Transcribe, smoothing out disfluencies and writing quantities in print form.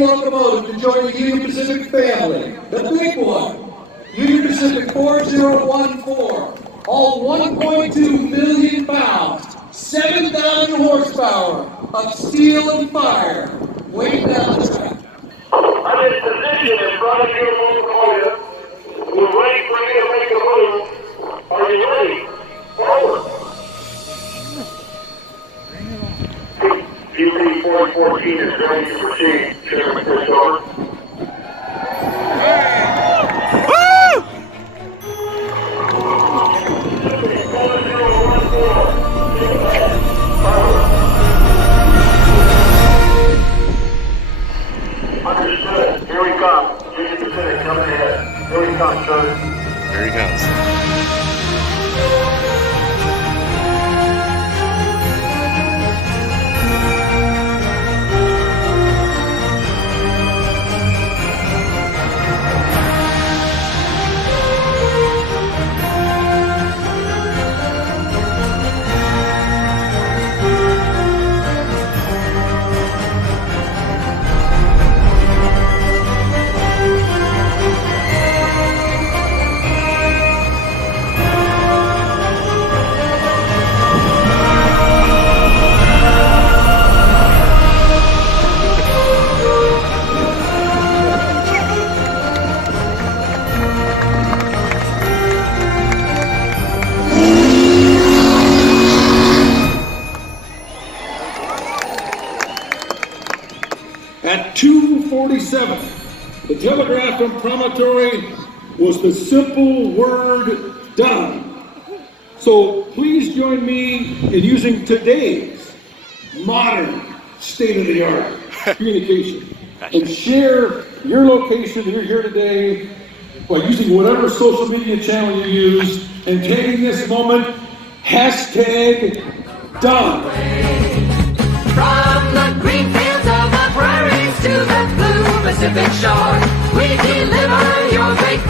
locomotive to join the Union Pacific family. The big one, Union Pacific 4014. All 1.2 million pounds, 7,000 horsepower of steel and fire, waiting down the track. I'm in position in front of your locomotive. We're ready for you to make a move. Are you ready? Forward. UP 414 is ready to proceed. Chairman, push over. Understood. Here we come. Union Pacific coming ahead. Here we come, sir. Here he comes. At 2:47, the telegraph imprimatur was the simple word done. So please join me in using today's modern state-of-the-art communication and share your location if you're here today by using whatever social media channel you use and taking this moment, #done. From the green fields of the prairies to the blue Pacific shore, we deliver your great